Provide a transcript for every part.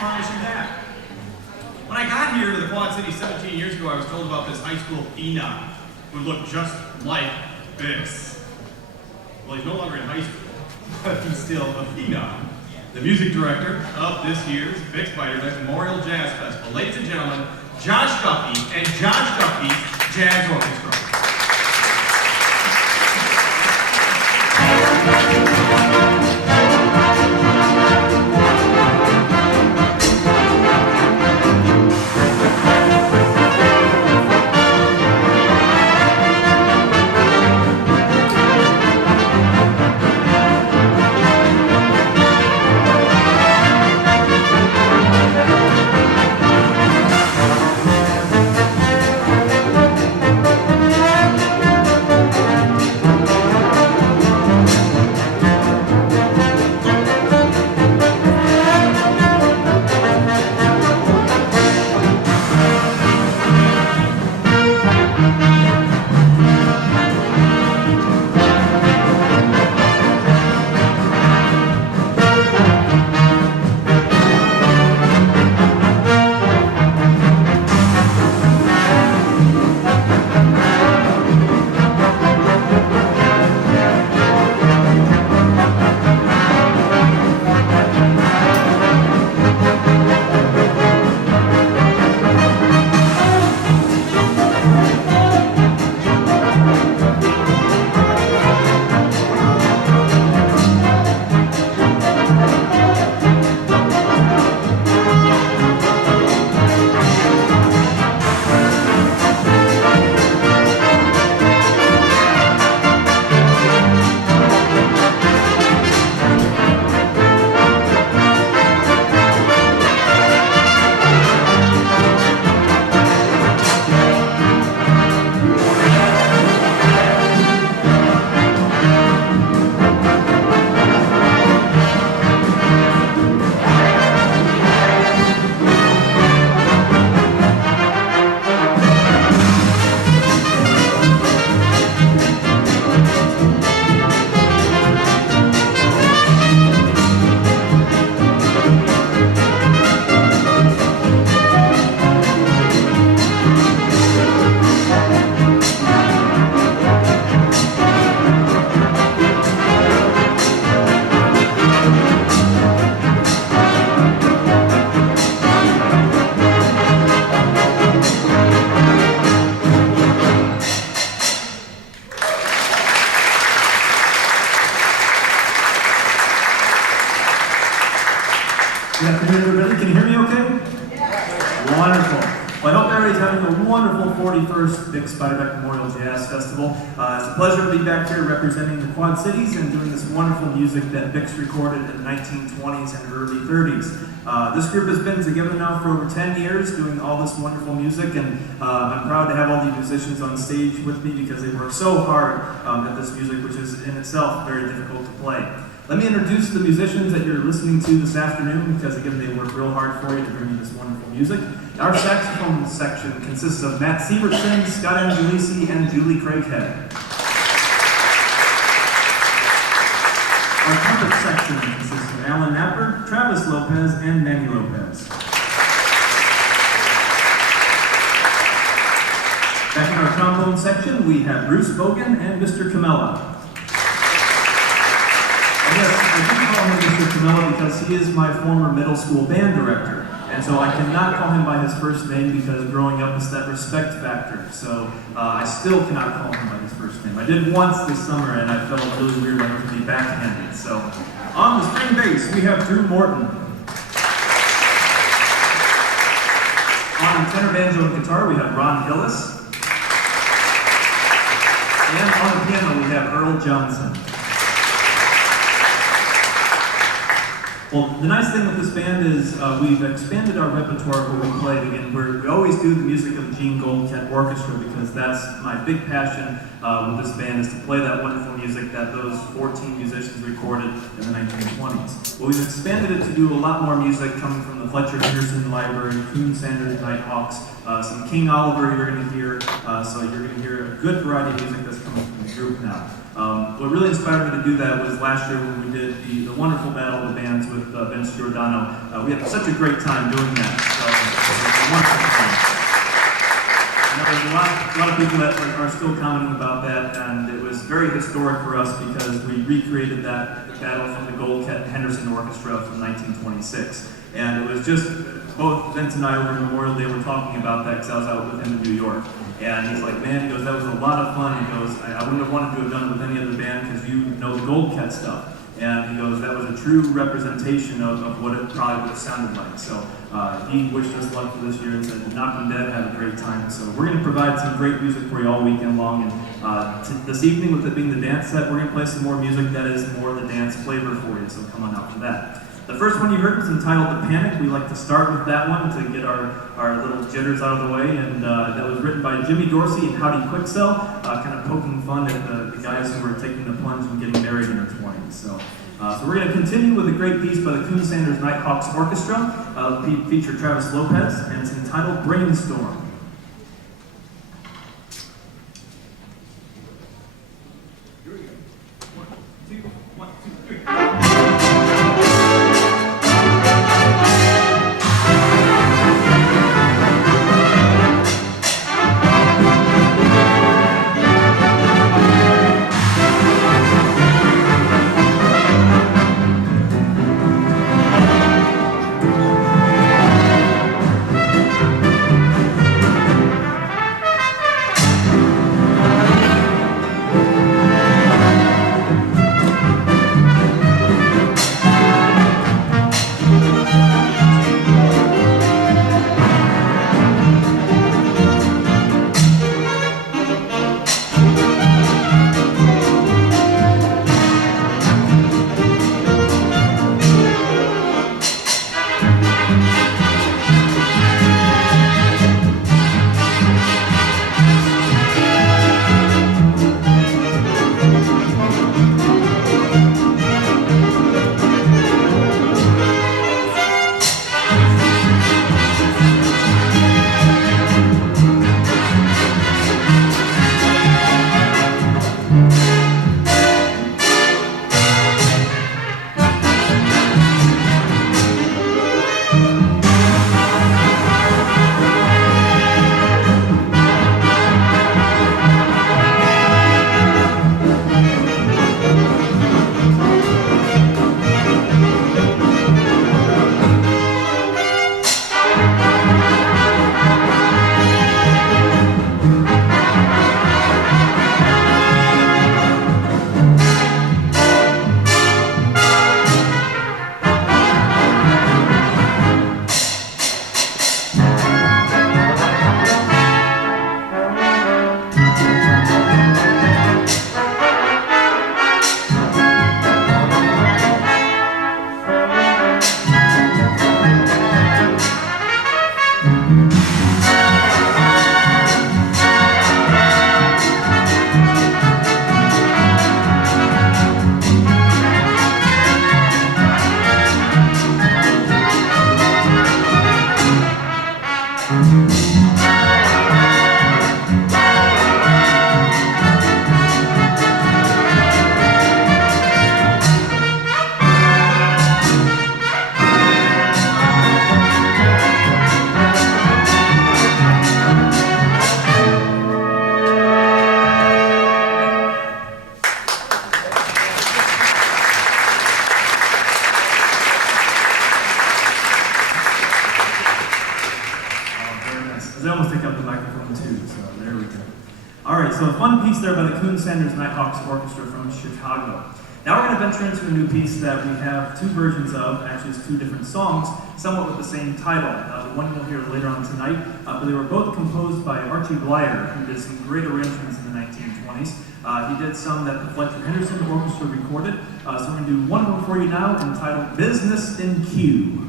furnishing that. When I got here to the Quad City 17 years ago, I was told about this high school phenom who looked just like this. Well, he's no longer in high school, but he's still a phenom. The music director of this year's BEIDERBECKE Memorial Jazz Festival. Ladies and gentlemen, Josh Duffee and Josh Duffee's Jazz Orchestra. Good afternoon, everybody. Can you hear me okay? Yeah. Wonderful. Well, I hope everybody's having a wonderful 41st BEIDERBECKE Memorial Jazz Festival. It's a pleasure to be back here representing the Quad Cities and doing this wonderful music that BEIDERBECKE recorded in the 1920s and early 30s. This group has been together now for over 10 years doing all this wonderful music, and I'm proud to have all these musicians on stage with me because they work so hard at this music, which is in itself very difficult to play. Let me introduce the musicians that you're listening to this afternoon, because again, they work real hard for you to bring you this wonderful music. Our saxophone section consists of Matt Siebertson, Scott Angelisi, and Julie Craighead. Our trumpet section consists of Alan Napper, Travis Lopez, and Manny Lopez. Back in our trombone section, we have Bruce Bogan and Mr. Camella. Yes, I do call him Mr. Camella because he is my former middle school band director. And so I cannot call him by his first name because growing up it's that respect factor. So I still cannot call him by his first name. I did once this summer and I felt really weird having to be backhanded. So on the string bass, we have Drew Morton. On tenor banjo and guitar, we have Ron Hillis. And on the piano, we have Earl Johnson. Well, the nice thing with this band is we've expanded our repertoire of what we play. Again, we always do the music of the Gene Goldcat Orchestra because that's my big passion with this band, is to play that wonderful music that those 14 musicians recorded in the 1920s. Well, we've expanded it to do a lot more music coming from the Fletcher Henderson Library, Coon Sanders Nighthawks, some King Oliver you're going to hear, so you're going to hear a good variety of music that's coming from the group now. What really inspired me to do that was last year when we did the wonderful Battle of the Bands with Vince Giordano. We had such a great time doing that. So it was a wonderful time. There's a lot of people that are still commenting about that, and it was very historic for us because we recreated that battle from the Gold Henderson Orchestra from 1926. And it was just, both Vince and I over Memorial Day were talking about that because I was out with him in New York. And he's like, man, he goes, that was a lot of fun. He goes, I wouldn't have wanted to have done it with any other band because you know the Gold Cat stuff. And he goes, that was a true representation of what it probably would have sounded like. So he wished us luck for this year and said, knock 'em dead, have a great time. So we're going to provide some great music for you all weekend long. And this evening, with it being the dance set, we're going to play some more music that is more the dance flavor for you. So come on out for that. The first one you heard was entitled The Panic. We like to start with that one to get our little jitters out of the way. And that was written by Jimmy Dorsey and Howdy Quicksell, kind of poking fun at the guys who were taking the plunge and getting married in their 20s. So we're going to continue with a great piece by the Coon Sanders Nighthawks Orchestra. It'll feature Travis Lopez, and it's entitled Brainstorm. Here we go. 1, 2, 1, 2, 3. So a fun piece there by the Coon Sanders Nighthawks Orchestra from Chicago. Now we're going to venture into a new piece that we have two versions of. Actually, it's two different songs, somewhat with the same title. The one you'll hear later on tonight, but they were both composed by Archie Blyer, who did some great arrangements in the 1920s. He did some that the Fletcher Henderson Orchestra recorded. So we're going to do one of them for you now, entitled Business in Q.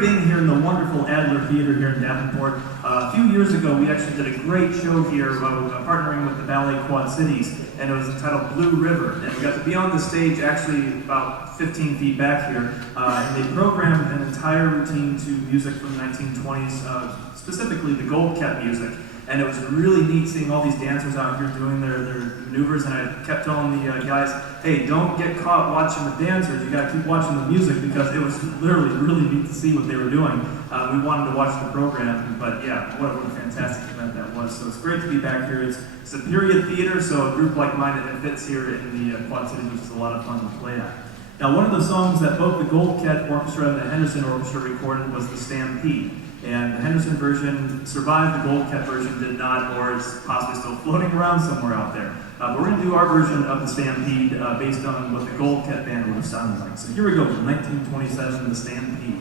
great being here in the wonderful Adler Theater here in Davenport. A few years ago, we actually did a great show here partnering with the Ballet Quad Cities, and it was entitled Blue River. And we got to be on the stage actually about 15 feet back here, and they programmed an entire routine to music from the 1920s, specifically the gold cap music. And it was really neat seeing all these dancers out here doing their maneuvers, and I kept telling the guys, hey, don't get caught watching the dancers, you gotta keep watching the music, because it was literally really neat to see what they were doing. We wanted to watch the program, but yeah, what a fantastic event that was. So it's great to be back here. It's a period theater, so a group like mine, it fits here in the Quad Cities, which is a lot of fun to play at. Now, one of the songs that both the Gold Cat Orchestra and the Henderson Orchestra recorded was the Stampede. And the Henderson version survived, the Gold Cat version did not, or is possibly still floating around somewhere out there. But we're going to do our version of the Stampede based on what the Gold Cat band would have sounded like. So here we go, from 1927, the Stampede.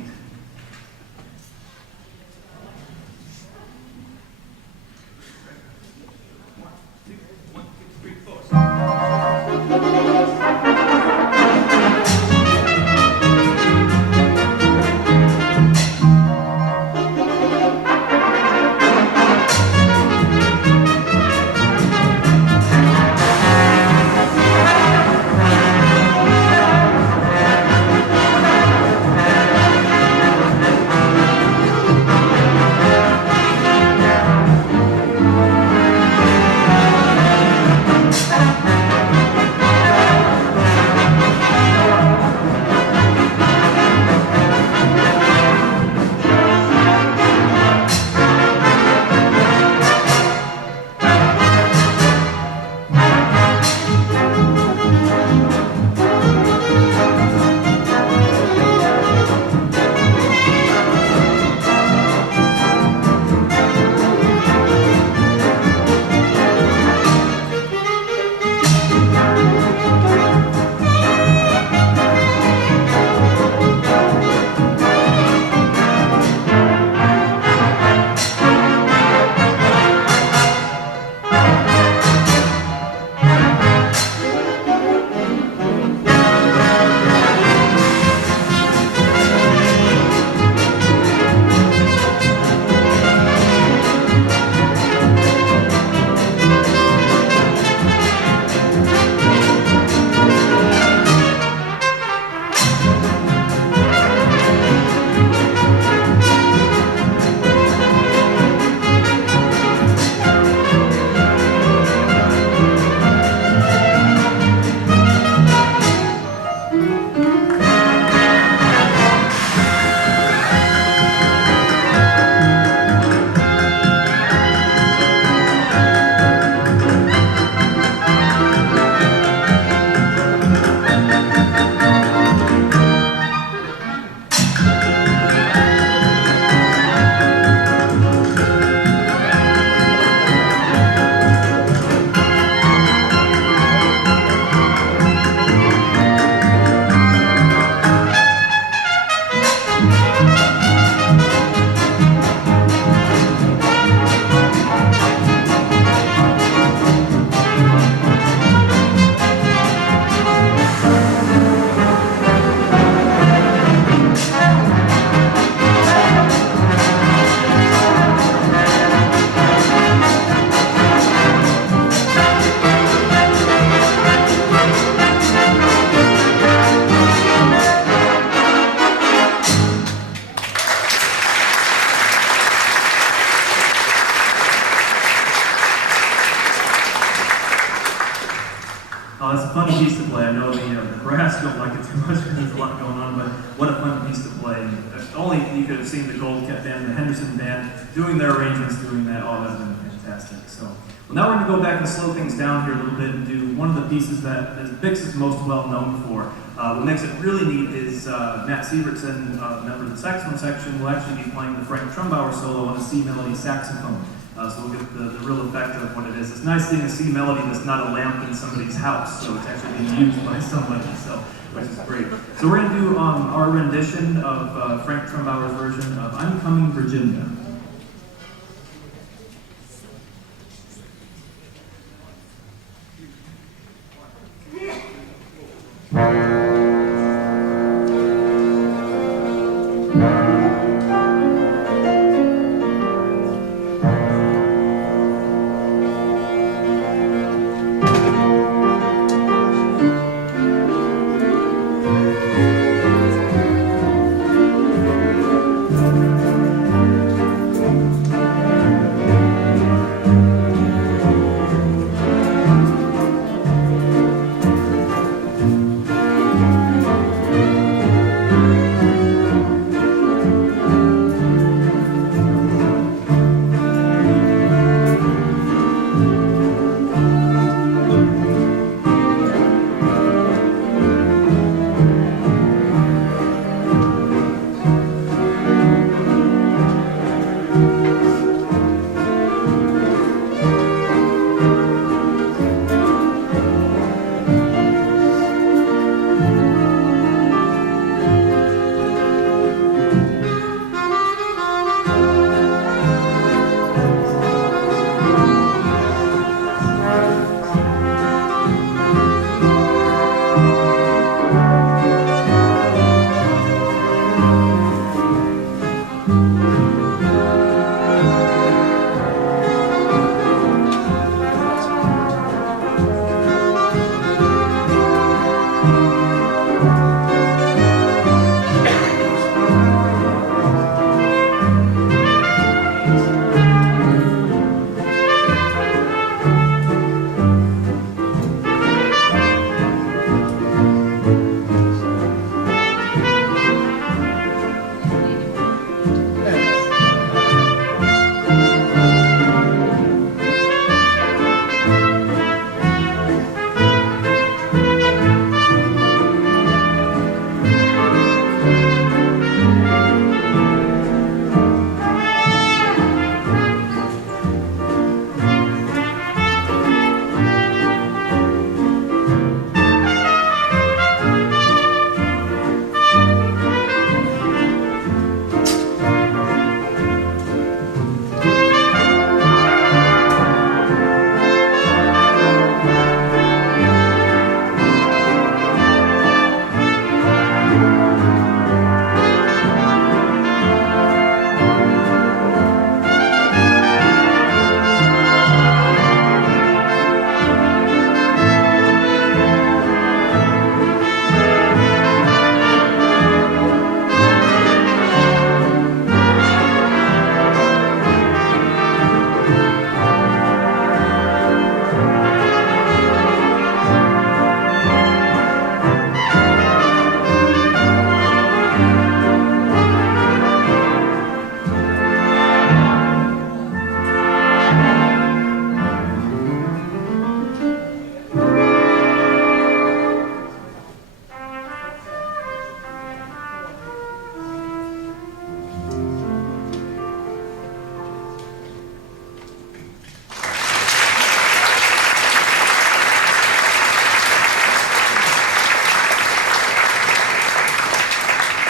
Oh, it's a fun piece to play. I know the brass don't like it too much because there's a lot going on, but what a fun piece to play. If only you could have seen the Gold Cat band, the Henderson band, doing their arrangements, doing that. Oh, that would have been fantastic. So, well, now we're going to go back and slow things down here a little bit and do one of the pieces that Bix is most well known for. What makes it really neat is Matt Sievertson, a member of the saxophone section, will actually be playing the Frank Trumbauer solo on a C melody saxophone. So we'll get the real effect of what it is. It's nice seeing a C melody that's not a lamp in somebody's house, so it's actually being used by somebody, so, which is great. So we're going to do our rendition of Frank Trumbauer's version of I'm Coming, Virginia.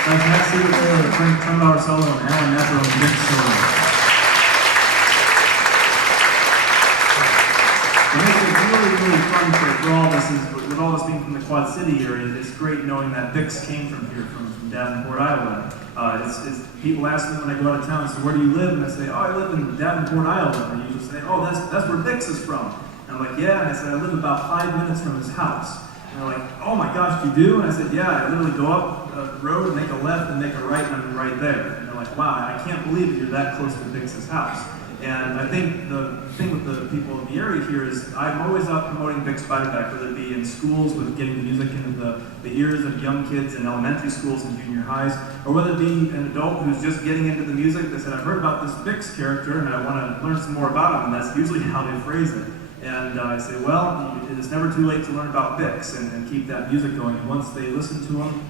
Guys, next here we're the Frank $10 solo and Alan Napper on the mix solo. What makes it really, really fun for all this is, with all this being from the Quad City area, it's great knowing that Bix came from here, from Davenport, Iowa. People ask me when I go out of town, so where do you live? And I say, oh, I live in Davenport, Iowa. And they usually say, oh, that's where Bix is from. And I'm like, yeah. And I said, I live about 5 minutes from his house. And they're like, oh my gosh, you do? And I said, yeah, I literally go up the road and make a left and make a right, and I'm right there. And they're like, wow, I can't believe that you're that close to Bix's house. And I think the thing with the people in the area here is I'm always out promoting Bix Beiderbecke, whether it be in schools with getting the music into the ears of young kids in elementary schools and junior highs, or whether it be an adult who's just getting into the music that said, I've heard about this Bix character and I want to learn some more about him, and that's usually how they phrase it. And I say, well, it's never too late to learn about Bix and keep that music going. And once they listen to him,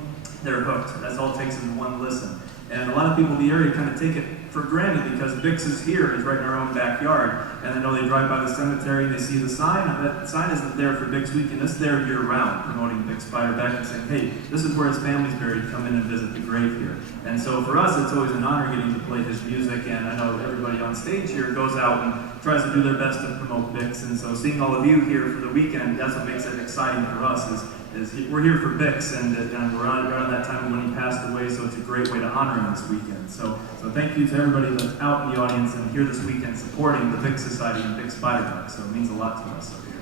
they're hooked. That's all it takes is one listen. And a lot of people in the area kind of take it for granted because Bix is here, is right in our own backyard. And I know they drive by the cemetery and they see the sign. That sign isn't there for Bix Weekend, it's there year round, promoting Bix Beiderbecke and saying, hey, this is where his family's buried, come in and visit the grave here. And so for us, it's always an honor getting to play his music, and I know everybody on stage here goes out and tries to do their best to promote Bix. And so seeing all of you here for the weekend, that's what makes it exciting for us, is we're here for Bix, and we're around that time when he passed away, so it's a great way to honor him this weekend. So thank you to everybody that's out in the audience and here this weekend supporting the Bix Society and Bix Beiderbecke. So it means a lot to us up here.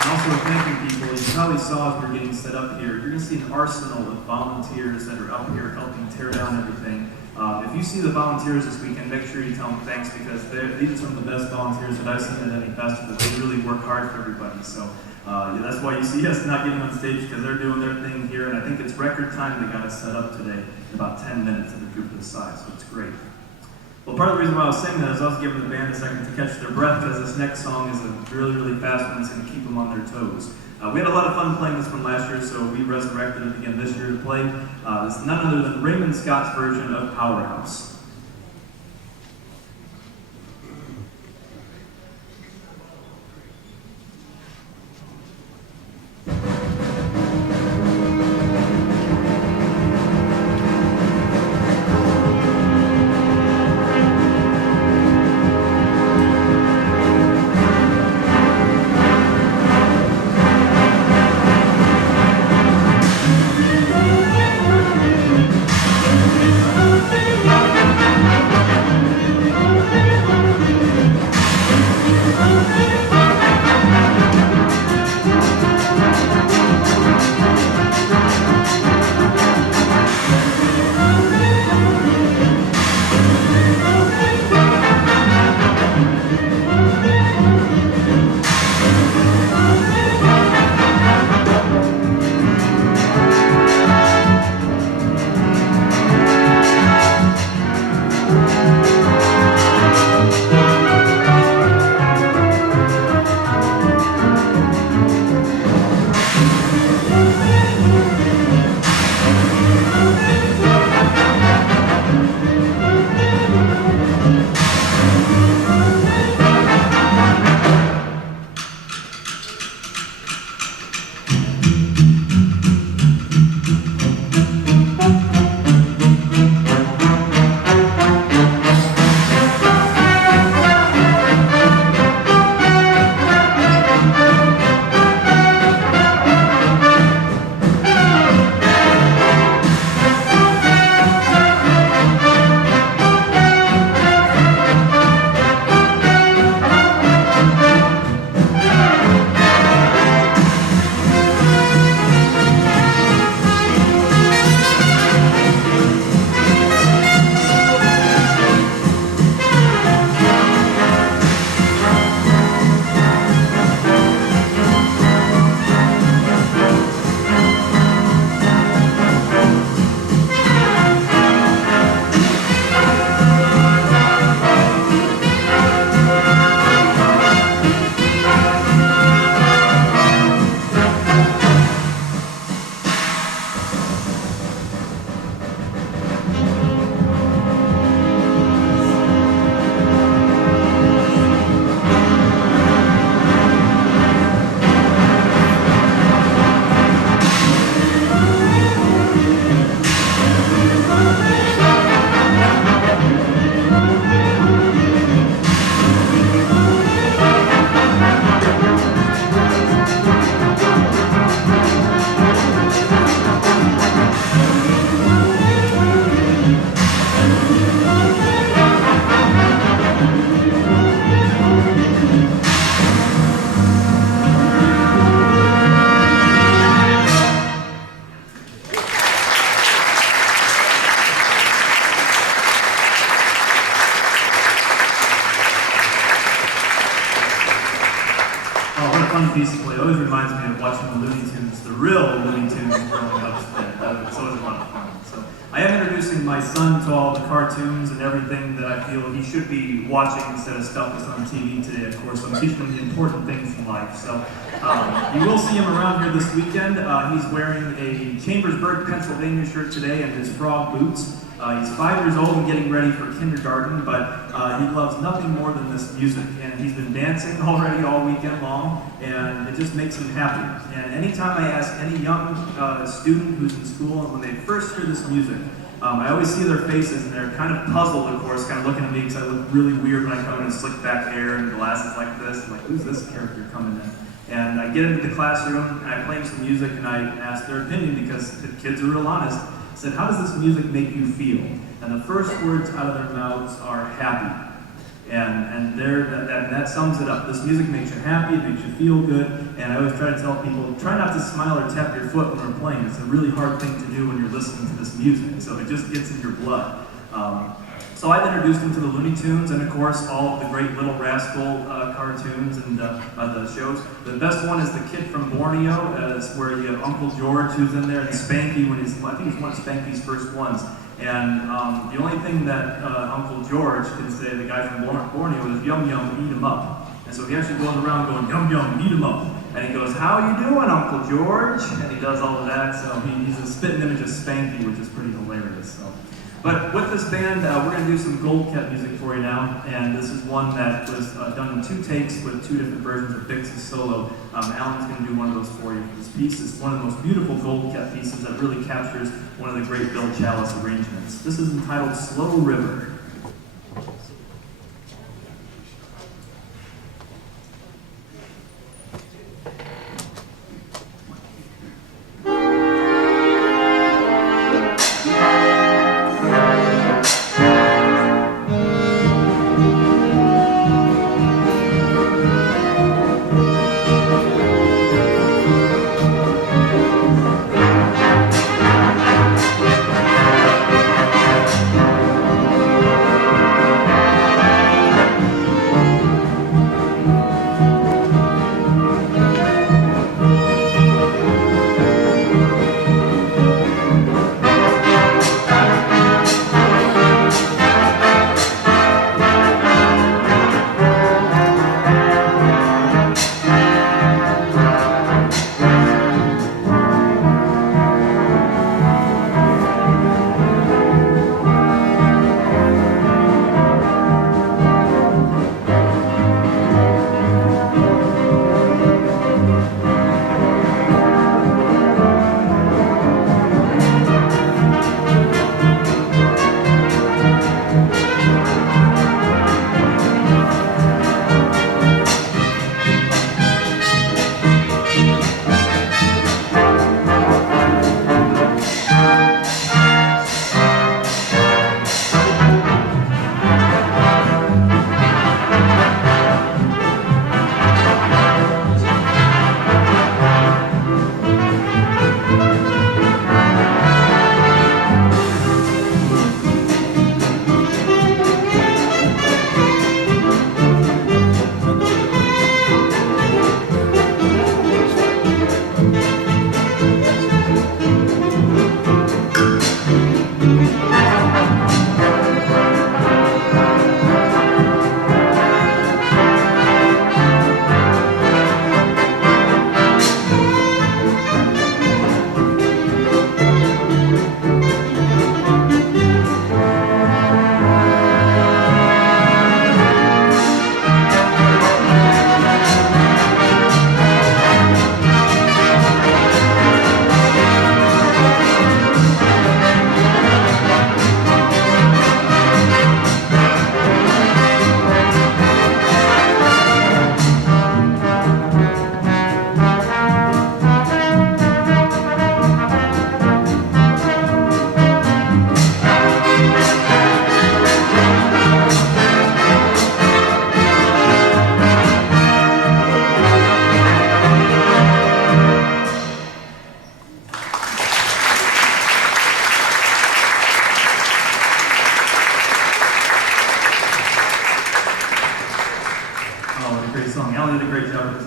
And also thanking people. You probably saw as we're getting set up here, you're going to see an arsenal of volunteers that are up here helping tear down everything. If you see the volunteers this weekend, make sure you tell them thanks, because these are some of the best volunteers that I've seen at any festival. They really work hard for everybody. So that's why you see us not getting on stage, because they're doing their thing here. And I think it's record time they got us set up today in about 10 minutes of a group this size, so it's great. Well, part of the reason why I was saying that is I was giving the band a second to catch their breath, because this next song is a really, really fast one that's going to keep them on their toes. We had a lot of fun playing this one last year, so we resurrected it again this year to play. It's none other than Raymond Scott's version of Powerhouse. We'll be right back. fun piece to play. It always reminds me of watching the Looney Tunes, the real Looney Tunes growing up. It's always a lot of fun. So I am introducing my son to all the cartoons and everything that I feel he should be watching instead of stuff that's on TV today, of course. So I'm teaching him the important things in life. So you will see him around here this weekend. He's wearing a Chambersburg, Pennsylvania shirt today and his frog boots. He's 5 years old and getting ready for kindergarten, but he loves nothing more than this music. And he's been dancing already all weekend long, and it just makes him happy. And anytime I ask any young student who's in school, and when they first hear this music, I always see their faces, and they're kind of puzzled, of course, kind of looking at me because I look really weird when I come in slick back hair and glasses like this. I'm like, who's this character coming in? And I get into the classroom, and I play them some music, and I ask their opinion because the kids are real honest. I said, how does this music make you feel? And the first words out of their mouths are happy. And that sums it up. This music makes you happy, it makes you feel good, and I always try to tell people, try not to smile or tap your foot when we're playing. It's a really hard thing to do when you're listening to this music, so it just gets in your blood. So I've introduced him to the Looney Tunes and, of course, all of the great Little Rascal cartoons and the shows. The best one is the kid from Borneo. It's where you have Uncle George who's in there and Spanky when I think he's one of Spanky's first ones. And the only thing that Uncle George can say, the guy from Borneo, is yum yum, eat 'em up. And so he actually goes around going yum yum, eat 'em up. And he goes, how you doing, Uncle George? And he does all of that. So he's a spitting image of Spanky, which is pretty hilarious. So. But with this band, we're going to do some Gold Cat music for you now, and this is one that was done in 2 takes with 2 different versions of Bix's solo. Alan's going to do one of those for you for this piece. It's one of the most beautiful Gold Cat pieces that really captures one of the great Bill Chalice arrangements. This is entitled Slow River.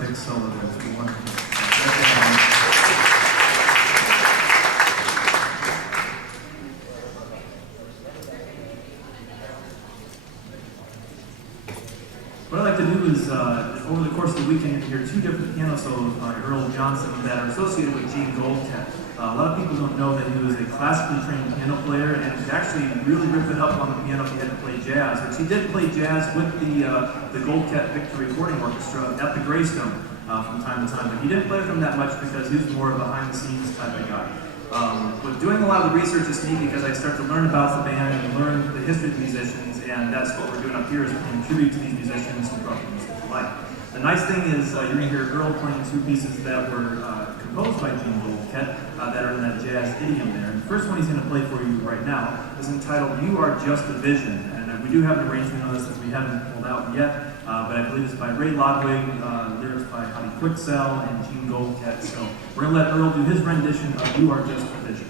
big solo there. It's wonderful. What I'd like to do is, over the course of the weekend, hear two different piano solos by Earl Johnson that are associated with Gene Goldcat. A lot of people don't know that he was a classically trained piano player and could actually really rip it up on the piano if he had to play jazz, which he did play jazz with the Goldcat Victor Recording Orchestra at the Greystone from time to time, but he didn't play with them that much because he was more of a behind-the-scenes type of guy. But doing a lot of the research is neat because I start to learn about the band and learn the history of the musicians, and that's what we're doing up here is paying tribute to these musicians who brought the music to life. The nice thing is you're going to hear Earl playing two pieces that were composed by Gene Goldcat that are in that jazz idiom there. And the first one he's going to play for you right now is entitled "You Are Just a Vision," and we do have an arrangement on this that we haven't pulled out yet, but I believe it's by Ray Lodwig, lyrics by Hottie Quixell and Gene Goldcat. So we're going to let Earl do his rendition of "You Are Just a Vision."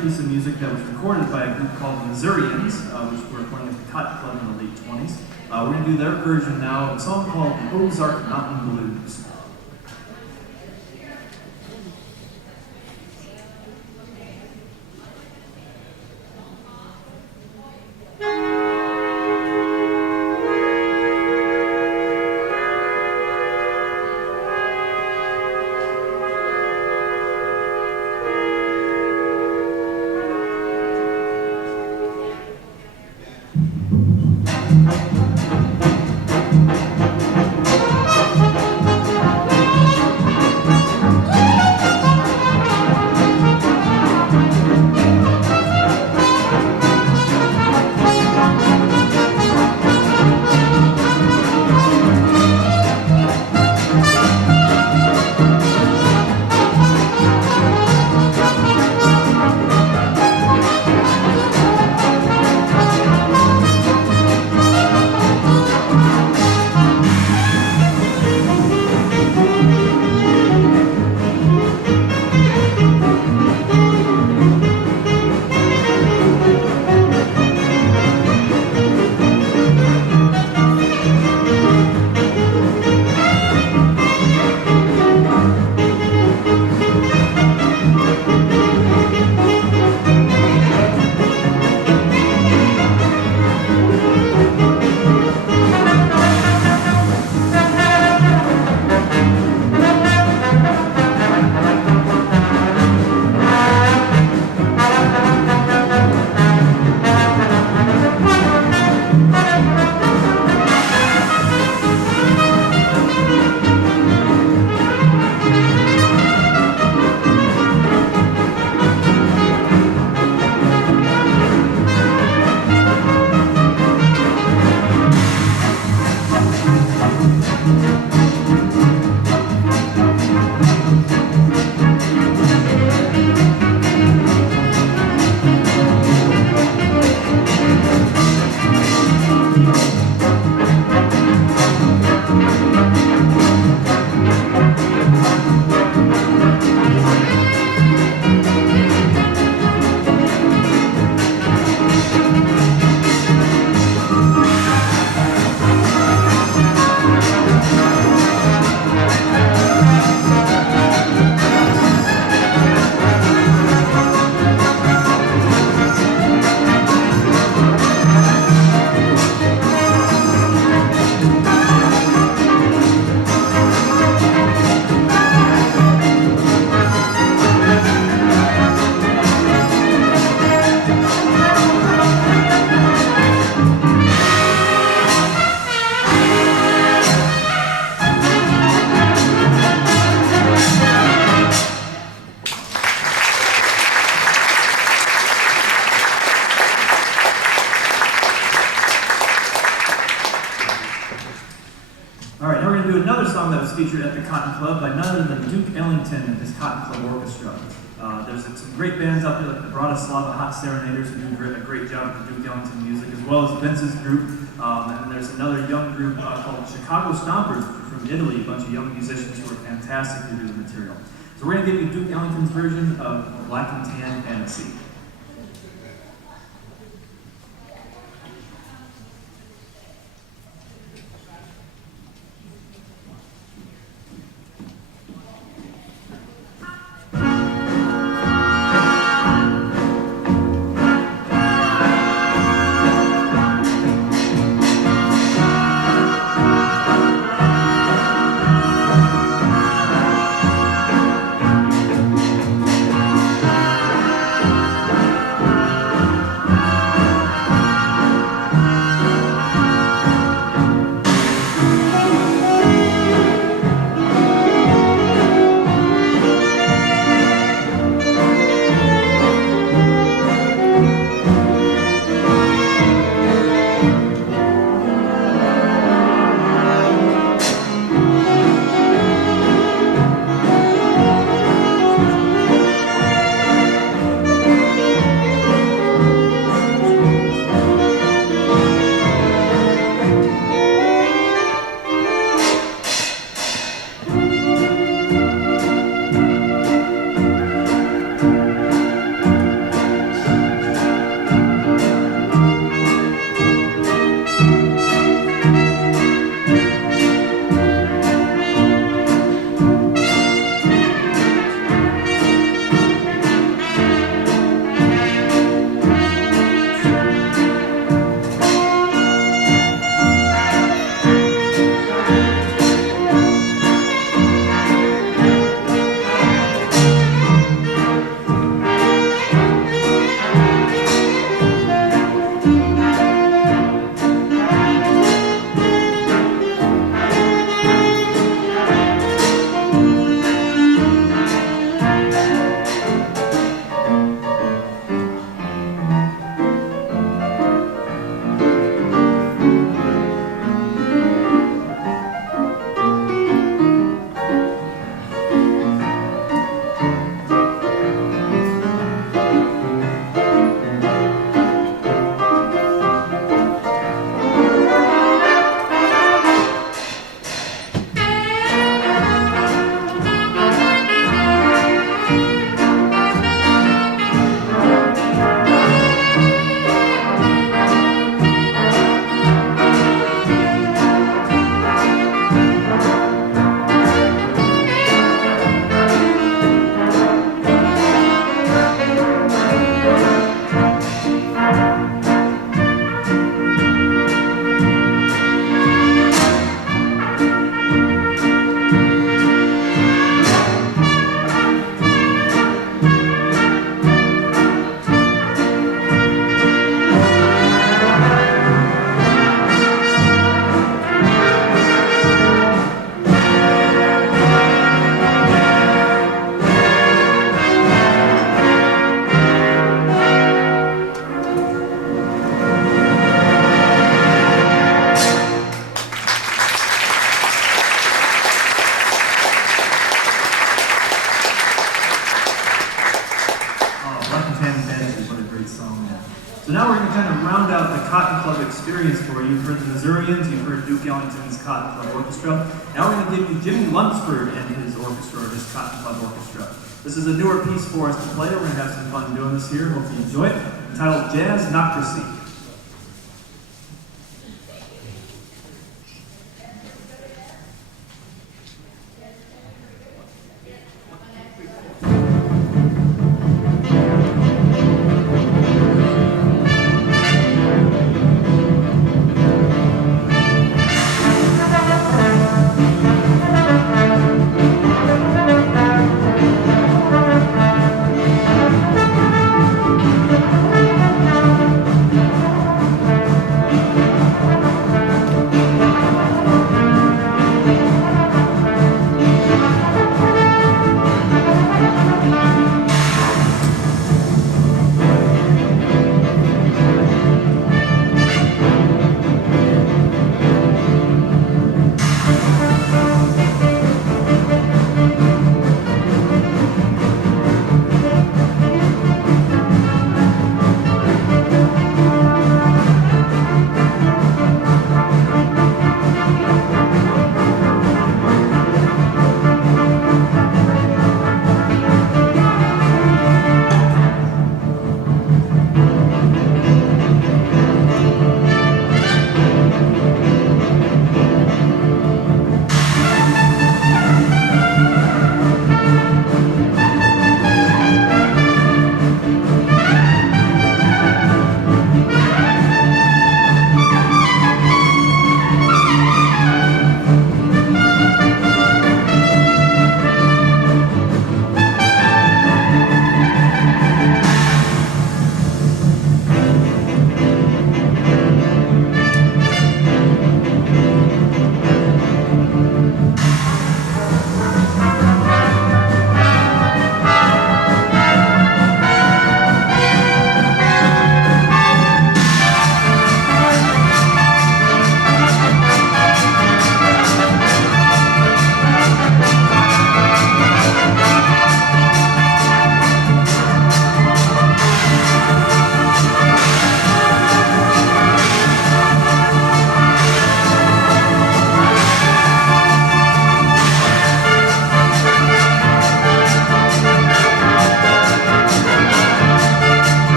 Piece of music that was recorded by a group called the Missourians, which were playing at the Cotton Club in the late 20s. We're going to do their version now of a song called the Ozark Mountain Blues. All right, now we're going to do another song that was featured at the Cotton Club by none other than Duke Ellington and his Cotton Club Orchestra. There's some great bands out there like the Bratislava Hot Serenaders who do a great job with the Duke Ellington music, as well as Vince's group. And then there's another young group called Chicago Stompers from Italy, a bunch of young musicians who are fantastic to do the material. So we're going to give you Duke Ellington's version of Black and Tan Fantasy. So now we're going to kind of round out the Cotton Club experience for you. You've heard the Missourians, you've heard Duke Ellington's Cotton Club Orchestra. Now we're going to give you Jimmy Lunsford and his orchestra, or his Cotton Club Orchestra. This is a newer piece for us to play. We're going to have some fun doing this here. Hope you enjoy it. Entitled Jazz Nocracy.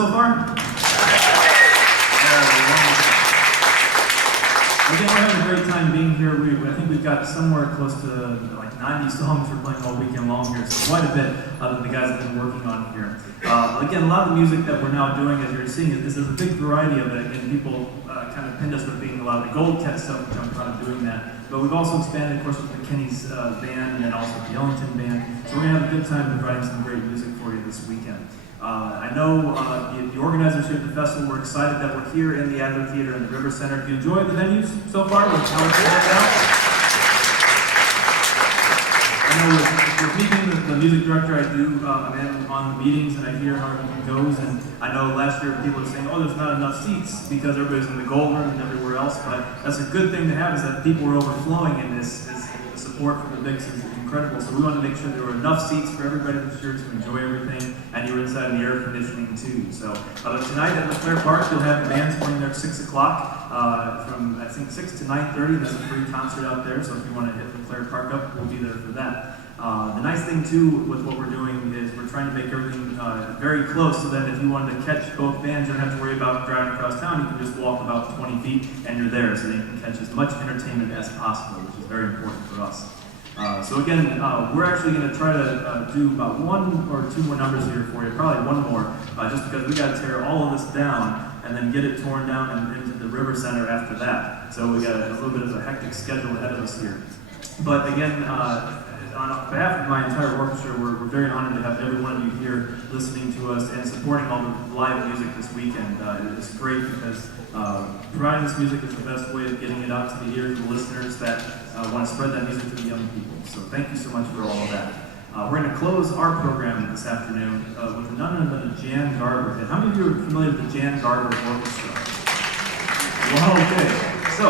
so far? Again, we're having a great time being here. I think we've got somewhere close to like 90 songs we're playing all weekend long here, so quite a bit that the guys have been working on here. Again, a lot of the music that we're now doing, as you're seeing it, there's a big variety of it. Again, people kind of pinned us with being a lot of the Gold Cat stuff, which I'm kind of doing that. But we've also expanded, of course, with McKinney's band and then also the Ellington band. So we're going to have a good time providing some great music for you this weekend. I know the organizers here at the festival were excited that we're here in the Adler Theater and the River Center. Have you enjoyed the venues so far? How it's worked out? I know with meeting the music director, I do, I'm in on the meetings and I hear how everything goes. And I know last year people were saying, oh, there's not enough seats because everybody's in the gold room and everywhere else. But that's a good thing to have, is that people were overflowing, and this support from the Bix is incredible. So we wanted to make sure there were enough seats for everybody this year to enjoy everything, and you were inside in the air conditioning too. So tonight at LeClaire Park, you'll have the bands playing there at 6 o'clock, from I think 6 to 9:30. There's a free concert out there, so if you want to hit LeClaire Park up, we'll be there for that. The nice thing too with what we're doing is we're trying to make everything very close, so that if you wanted to catch both bands, you don't have to worry about driving across town. You can just walk about 20 feet and you're there, so that you can catch as much entertainment as possible, which is very important for us. So again, we're actually going to try to do about 1 or 2 more numbers here for you, probably 1 more, just because we got to tear all of this down and then get it torn down and into the River Center after that. So we got a little bit of a hectic schedule ahead of us here. But again, on behalf of my entire orchestra, we're very honored to have every one of you here listening to us and supporting all the live music this weekend. It's great because providing this music is the best way of getting it out to the ears of the listeners that want to spread that music to the young people. So thank you so much for all of that. We're going to close our program this afternoon with none other than a Jan Garber hit. How many of you are familiar with the Jan Garber Orchestra? Well, okay. So,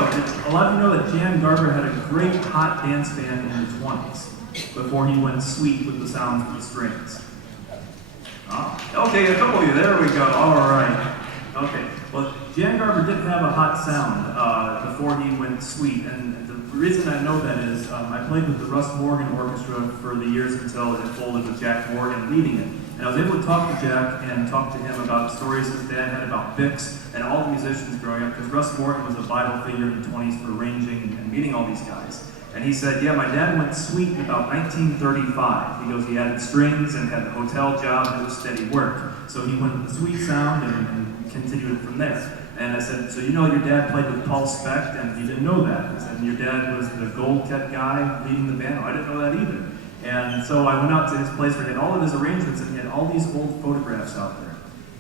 a lot of you know that Jan Garber had a great hot dance band in the 20s before he went sweet with the sounds of the strings. Oh, okay, a couple of you. There we go. All right. Okay. Well, Jan Garber did have a hot sound before he went sweet, and the reason I know that is I played with the Russ Morgan Orchestra for the years until it folded with Jack Morgan leading it. And I was able to talk to Jack and talk to him about stories his dad had about Bix and all the musicians growing up, because Russ Morgan was a vital figure in the 20s for arranging and meeting all these guys. And he said, yeah, my dad went sweet in about 1935. He goes, he added strings and had a hotel job, and it was steady work. So he went with the sweet sound and continued it from there. And I said, so you know your dad played with Paul Specht, and he didn't know that. He said, your dad was the Gold Cat guy leading the band. Oh, I didn't know that either. And so I went out to his place where he had all of his arrangements, and he had all these old photographs out there.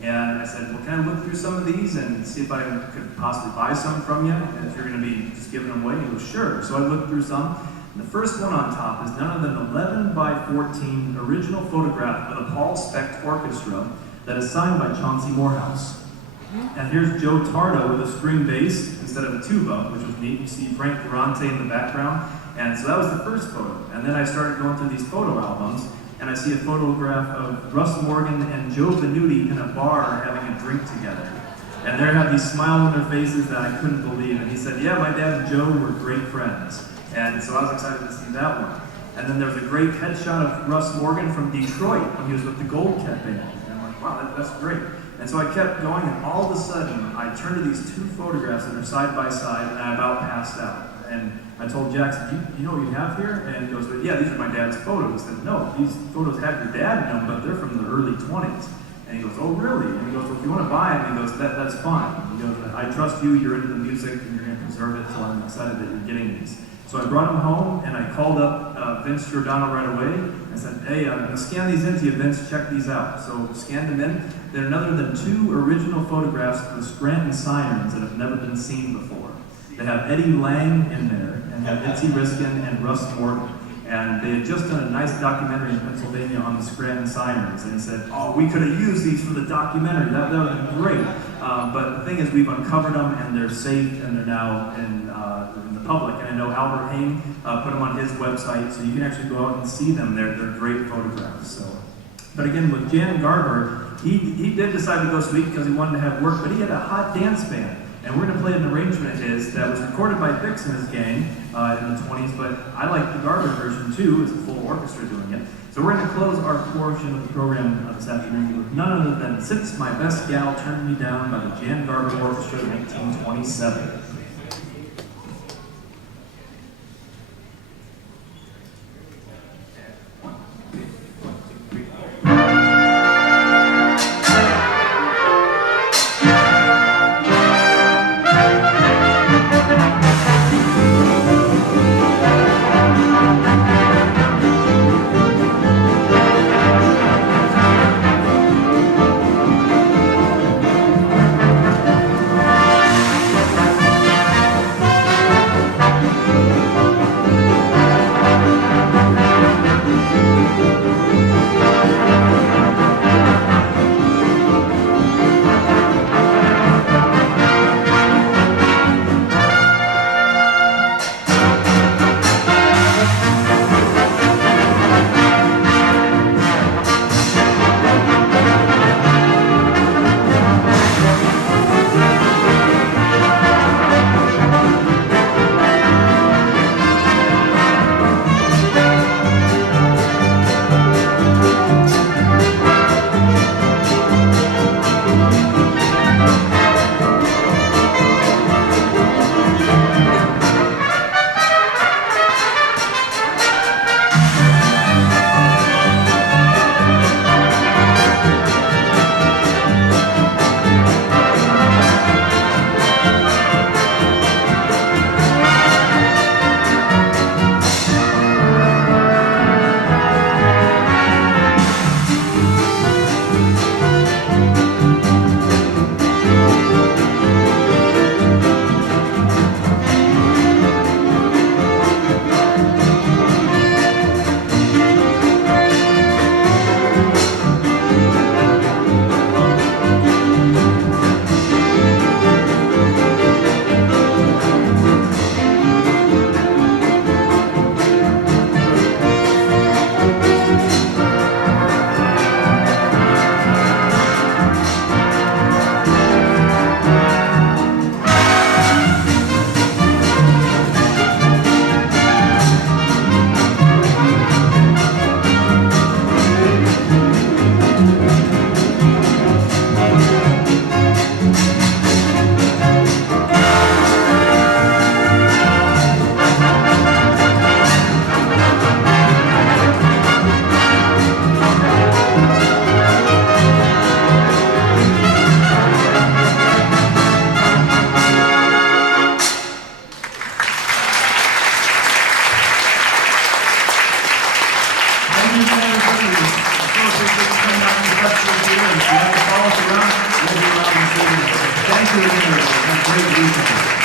And I said, well, can I look through some of these and see if I could possibly buy some from you, and if you're going to be just giving them away? He goes, sure. So I looked through some. And the first one on top is none other than an 11 by 14 original photograph of the Paul Specht Orchestra that is signed by Chauncey Morehouse. And here's Joe Tardo with a string bass instead of a tuba, which was neat. You see Frank Durante in the background. And so that was the first photo. And then I started going through these photo albums, and I see a photograph of Russ Morgan and Joe Venuti in a bar having a drink together. And they had these smiles on their faces that I couldn't believe. And he said, yeah, my dad and Joe were great friends. And so I was excited to see that one. And then there was a great headshot of Russ Morgan from Detroit when he was with the Gold Cat band. And I'm like, wow, that's great. And so I kept going, and all of a sudden, I turned to these 2 photographs that are side by side, and I about passed out. And I told Jackson, you know what you have here? And he goes, well, yeah, these are my dad's photos. I said, no, these photos have your dad in them, but they're from the early 20s. And he goes, oh, really? And he goes, well, if you want to buy them, he goes, that's fine. He goes, I trust you, you're into the music, and you're going to preserve it, so I'm excited that you're getting these. So I brought them home, and I called up Vince Giordano right away. I said, hey, I'm going to scan these into you, Vince, check these out. So scanned them in. They're none other than 2 original photographs of the Scranton Sirens that have never been seen before. They have Eddie Lang in there, and have Itzy Riskin and Russ Morgan. And they had just done a nice documentary in Pennsylvania on the Scranton Sirens. And he said, oh, we could have used these for the documentary. That would have been great. But the thing is, we've uncovered them, and they're safe, and they're now in the public. And I know Albert Hain put them on his website, so you can actually go out and see them. They're great photographs. So, but again, with Jan Garber, he did decide to go sweet because he wanted to have work, but he had a hot dance band. And we're going to play an arrangement of his that was recorded by Bix and his gang, in the 20s, but I like the Garber version too. It's a full orchestra doing it. So we're going to close our portion of the program this afternoon with none other than Since My Best Gal Turned Me Down by the Jan Garber Orchestra, 1927. Thank you again. It's been a great weekend.